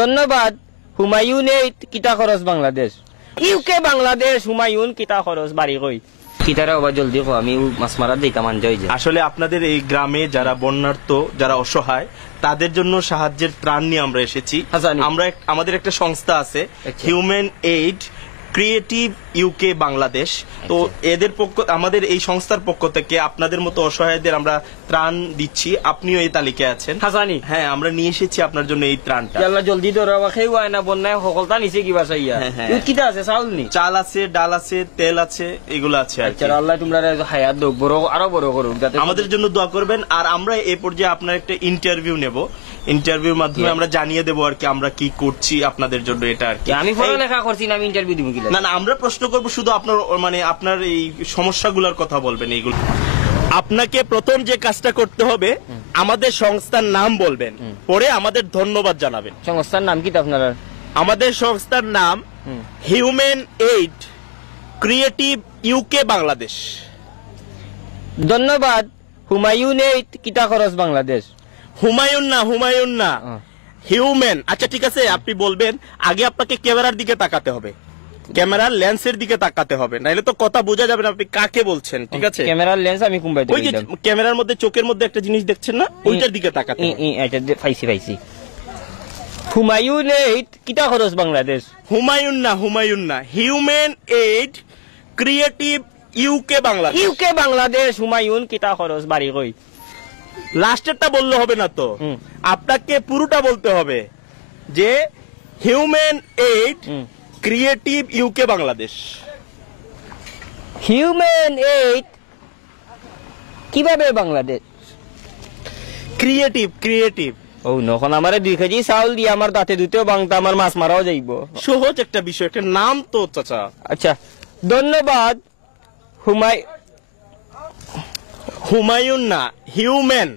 ধন্যবাদ। হুমায়ুন কিতা খরচ বাংলাদেশ, ইউকে বাংলাদেশ, হুমায়ুন কিতা খরচ বাড়ি কই কিতারা আবার জলদি কো, আমি মাছ মারার দিতাম আনজয় যায়। আসলে আপনাদের এই গ্রামে যারা বন্যার্ত, যারা অসহায়, তাদের জন্য সাহায্যের ত্রাণ নিয়ে আমরা এসেছি। আমরা আমাদের একটা সংস্থা আছে, human aid creative UK Bangladesh. তো এদের আমাদের এই সংস্থার পক্ষ থেকে আপনাদের মতো অসহায়দের আমরা ত্রাণ দিচ্ছি। আপনিও এই তালিকায় আছেন হাসানি। হ্যাঁ, আমরা নিয়ে এসেছি আপনার জন্য এই ত্রাণটা। আল্লাহ জলদি ধরো, খেয়ে হয় না বন্যায় সকলটা নিচে কি বাসাইয়া। কিতা আছে, চাউল নি, চাল আছে, ডাল আছে, তেল আছে, এগুলো আছে। আচ্ছা, আল্লাহ তোমরা হায়াত দোক বড় আরো বড় করুক, যাতে আমাদের জন্য দোয়া করবেন। আর আমরা এই পর্যায়ে আপনার একটা ইন্টারভিউ নেব, ইন্টারভিউর মাধ্যমে আমরা জানিয়ে দেবো আর কি আমরা কি করছি আপনাদের জন্য। এটা আর কি আমি পড়ালেখা করছি না, আমি ইন্টারভিউ দিব কি না? আমরা প্রশ্ন করব, শুধু আপনার মানে আপনার এই সমস্যাগুলোর কথা বলবেন। এইগুলো আপনাকে প্রথম যে কাজটা করতে হবে, আমাদের সংস্থার নাম বলবেন, পরে আমাদের ধন্যবাদ জানাবেন। সংস্থার নাম কি আপনার? আমাদের সংস্থার নাম human aid creative UK Bangladesh. ধন্যবাদ। হুমায়ুন কিতা খরচ বাংলাদেশ। হুমায়ুন না, হুমায়ুন না, হিউম্যান। আচ্ছা ঠিক আছে, আপনি বলবেন। আগে আপনাকে ক্যামেরার দিকে তাকাতে হবে, ক্যামেরার লেন্সের দিকে তাকাতে হবে, নাইলে তো কথা বোঝা যাবে না আপনি কাকে বলছেন। ঠিক আছে, ক্যামেরার লেন্স আমি কুম্বাই ওই যে ক্যামেরার মধ্যে চোখের মধ্যে একটা জিনিস দেখছেন না, ওইটার দিকে তাকাতে হবে। এটা পাইছি। হুমায়ুন কিতা খরচ বাংলাদেশ। হুমায়ুন না, হুমায়ুন না, human aid creative UK Bangladesh. UK Bangladesh, Humayun কিতা খরচ বাড়ি কই। লাস্টেরটা বললে হবে না তো, আপনাকে পুরোটা বলতে হবে যে human aid creative UK Bangladesh. Human aid কিভাবে বাংলাদেশ ক্রিয়েটিভ ক্রিয়েটিভ। ও নখন আমারে 2 কেজি চাউল দিয়ে আমার দাঁতে দুতেও বাংতা, আমার মাছ মারাও যাইব। সহজ একটা বিষয়, একটা নাম তো চাচা। আচ্ছা, ধন্যবাদ। হুমায়ুন না, হিউম্যান।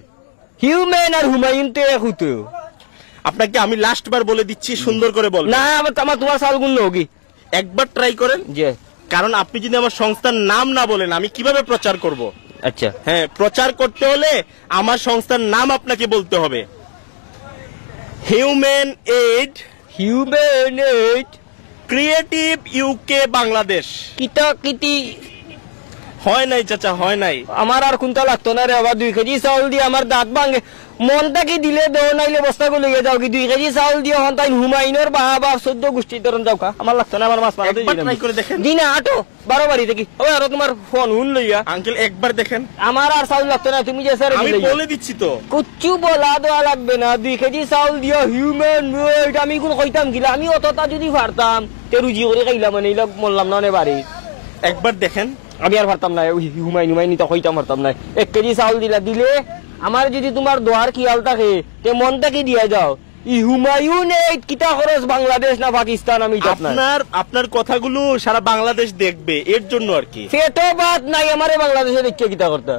হিউম্যান আর হুমায়ুন তো এক হতো। আপনাকে আমি লাস্ট বার বলে দিচ্ছি, সুন্দর করে বল না। আমার তোমার চাউল গুণ হোগি, একবার ট্রাই করেন। যে কারণ আপনি যদি আমার সংস্থার নাম না বলেন, আমি কিভাবে প্রচার করব? আচ্ছা হ্যাঁ, প্রচার করতে হলে আমার সংস্থার নাম আপনাকে বলতে হবে। Human aid, human aid creative UK Bangladesh. কিতা কিতি হয় নাই চাচা, হয় নাই। আমার আর কোনটা লাগতো না রে বাবা। 2 কেজি চাউল দিয়ে আমার দাঁত ভাঙে, মনটা কি দিলে দেও, নাইলে বস্তাকে লইয়ে যাও কি। 2 কেজি চাউল দিয়ে হন তাই হুমায়ুনের বাবা 14 গোষ্ঠী ধরন যাও কা। আমার লাগতো না, আমার মাছ মারা ট্রাই করে দেখেন। দিনা আটো 12 বাড়ি থেকে ও আর তোমার ফোন হুন লইয়া। আঙ্কেল একবার দেখেন। আমার আর চাউল লাগতো না, তুমি যে স্যার আমি বলে দিচ্ছি তো। কুচ্ছু বলা দেওয়া লাগবে না। 2 কেজি চাউল দিয়া হিউম্যান এইড আমি কোন কইতাম গিলা। আমি অতটা যদি পারতাম তে রুজি করে খাইলাম, মানে এইলা বললাম না বাড়ি। একবার দেখেন। আমি আর পারতাম না, হুমায়ুন তো কইতাম পারতাম না। 1 কেজি চাউল দিলে আমার যদি তোমার দোয়ার খেয়াল থাকে তে মনটা কি দিয়া যাও। হুমায়ুন কিতা খরচ বাংলাদেশ না পাকিস্তান, আমি আপনার কথাগুলো সারা বাংলাদেশ দেখবে, এর জন্য আর কি। পেটো বাদ নাই আমারে বাংলাদেশে দেখে কিতা করতে।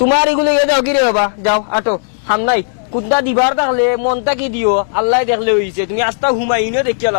তোমার এগুলো যাও কি রে বাবা, যাও আটো হাম নাই। কুদ্দা দিবার থাকলে মনটা কি দিও, আল্লাহ দেখলে হইছে। তুমি আস্তা হুমায়ুনে দেখিয়া